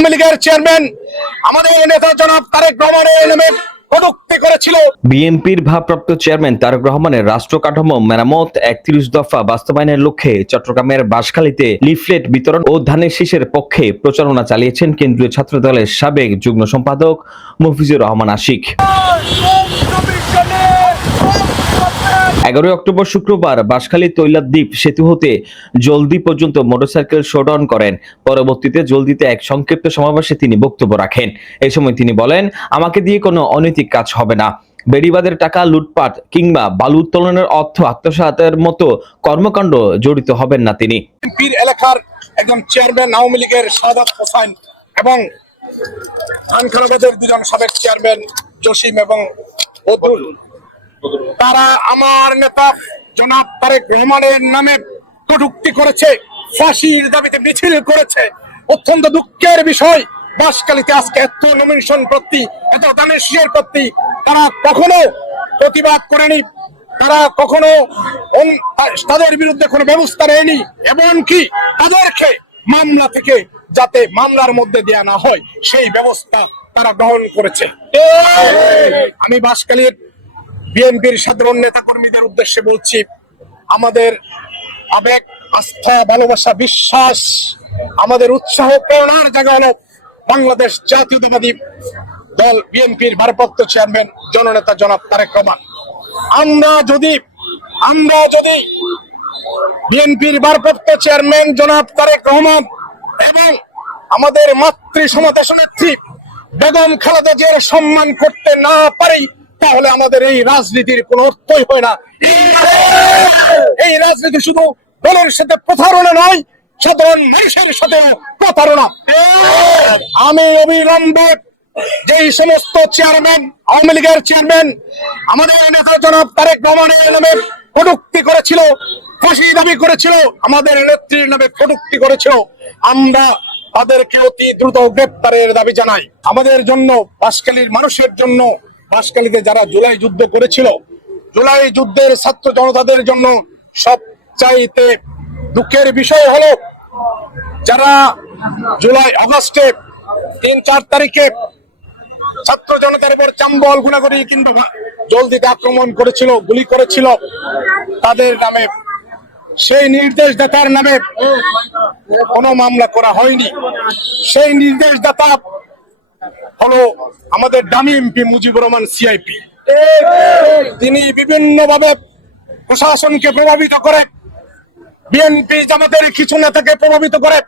আওয়ামী লীগের চেয়ারম্যান আমাদের নেতা জনাব তারেক রহমানের নামে কটূক্তি করেছিল। বিএনপির ভারপ্রাপ্ত চেয়ারম্যান তারেক রহমানের রাষ্ট্র কাঠামো মেরামত 31 দফা বাস্তবায়নের লক্ষ্যে চট্টগ্রামের বাঁশখালীতে লিফলেট বিতরণ ও ধানের শীষের পক্ষে প্রচারণা চালিয়েছেন কেন্দ্রীয় ছাত্রদলের সাবেক যুগ্ম সম্পাদক মফিজুর রহমান আশিক। 11 অক্টোবর শুক্রবার বাঁশখালী তৈলাদ্বীপ সেতু হতে জলদি পর্যন্ত মোটরসাইকেল শোডাউন করেন। পরবর্তীতে জলদিতে এক সংক্ষিপ্ত সমাবেশে তিনি বক্তব্য রাখেন। এই সময় তিনি বলেন, আমাকে দিয়ে কোনো অনৈতিক কাজ হবে না। বেড়িবাঁধের টাকা লুটপাট কিংবা বালু উত্তোলনের অর্থ আত্মসাতের মতো কর্মকাণ্ড জড়িত হবেন না তিনি। পীর এলাকার একজন চেয়ারম্যান আওয়ামী লীগের সাদাত হোসেন এবং খানখানাবাদের দুজন সাবেক চেয়ারম্যান জসিম এবং বদরুল, তারা আমার নেতা জনাব তারেক রহমানের নামে কটূক্তি করেছে, ফাঁসির দাবিতে মিছিল করেছে। অত্যন্ত দুঃখের বিষয়, বাঁশখালীতে আজকে এত নমিনেশন প্রার্থী, এত দানের শীষের প্রার্থী, তারা কখনো প্রতিবাদ করেনি, তারা কখনো তাদের বিরুদ্ধে কোনো ব্যবস্থা নেয়নি, এমনকি তাদেরকে মামলা থেকে যাতে মামলার মধ্যে দেয়া না হয় সেই ব্যবস্থা তারা গ্রহণ করেছে। আমি বাঁশখালীর বিএনপির সাধারণ নেতা কর্মীদের উদ্দেশ্যে বলছি, আমাদের আবেগ, আস্থা, ভালোবাসা, বিশ্বাস, আমাদের উৎসাহ প্রেরণার জায়গা হলো বাংলাদেশ জাতীয়তাবাদী দল বিএনপির ভারপ্রাপ্ত চেয়ারম্যান জননেতা জনাব তারেক রহমান। আমরা যদি বিএনপির ভারপ্রাপ্ত চেয়ারম্যান জনাব তারেক রহমান এবং আমাদের মাতৃ সমাবেশ নেত্রী বেগম খালেদা জিয়ার সম্মান করতে না পারি, তাহলে আমাদের এই রাজনীতির কোনো অর্থই হয় না। এই রাজনীতি শুধু দলের সাথে প্রতারণা নয়, সাধারণ মানুষের সাথে প্রতারণা। আমি অবিলম্বে যেই সমস্ত চেয়ারম্যান আওয়ামী লীগের চেয়ারম্যান আমাদের নেতা জনাব তারেক রহমানের নামে কটূক্তি করেছিল, ফাঁসি দাবি করেছিল, আমাদের নেত্রীর নামে কটূক্তি করেছিল, আমরা তাদেরকে অতি দ্রুত গ্রেপ্তারের দাবি জানাই। আমাদের জন্য, বাঁশখালীর মানুষের জন্য, বাঁশখালীতে যারা জুলাই যুদ্ধ করেছিল, জুলাই যুদ্ধের ছাত্র জনতাদের জন্য সবচাইতে দুঃখের বিষয় হলো যারা জুলাই আগস্টে 3-4 তারিখে ছাত্র জনতার উপর চাম্বল গুনাগুনি কিংবা জলদিতে আক্রমণ করেছিল, গুলি করেছিল, তাদের নামে সেই নির্দেশদাতার নামে কোনো মামলা করা হয়নি। সেই নির্দেশদাতা হলো আমাদের দামি এমপি মুজিবুর রহমান সিআইপি। তিনি বিভিন্নভাবে প্রশাসনকে প্রভাবিত করে, বিএনপি জামাতের কিছু নেতাকে প্রভাবিত করে,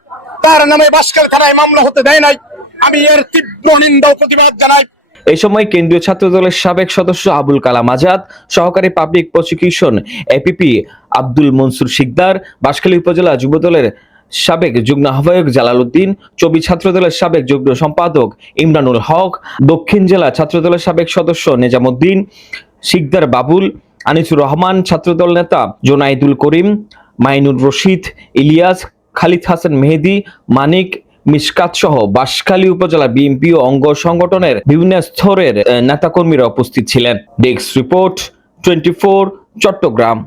তার নামে বাঁশখালী থানায় মামলা হতে দেয় নাই। আমি এর তীব্র নিন্দা ও প্রতিবাদ জানাই। এই সময় কেন্দ্রীয় ছাত্রদলের সাবেক সদস্য আবুল কালাম আজাদ, সহকারী public prosecution APP Abdul Mansur Sikdar, Banshkhali উপজেলা যুবদলের সাবেক যুগ্ম আহ্বায়ক জালাল উদ্দিন, চবি ছাত্রদলের সাবেক যুগ্ম সম্পাদক ইমরানুল হক, দক্ষিণ জেলা ছাত্রদলের সাবেক সদস্য নেজামুদ্দিন, শিকদার বাবুল, আনিসুর রহমান, ছাত্রদল নেতা জোনাইদুল করিম, মাইনুর রশিদ, ইলিয়াস, খালিদ হাসান মেহেদি, মানিক, মিশকাত সহ বাঁশখালী উপজেলা বিএনপি ও অঙ্গ সংগঠনের বিভিন্ন স্তরের নেতাকর্মীরা উপস্থিত ছিলেন। Desk report 24 Chittagong.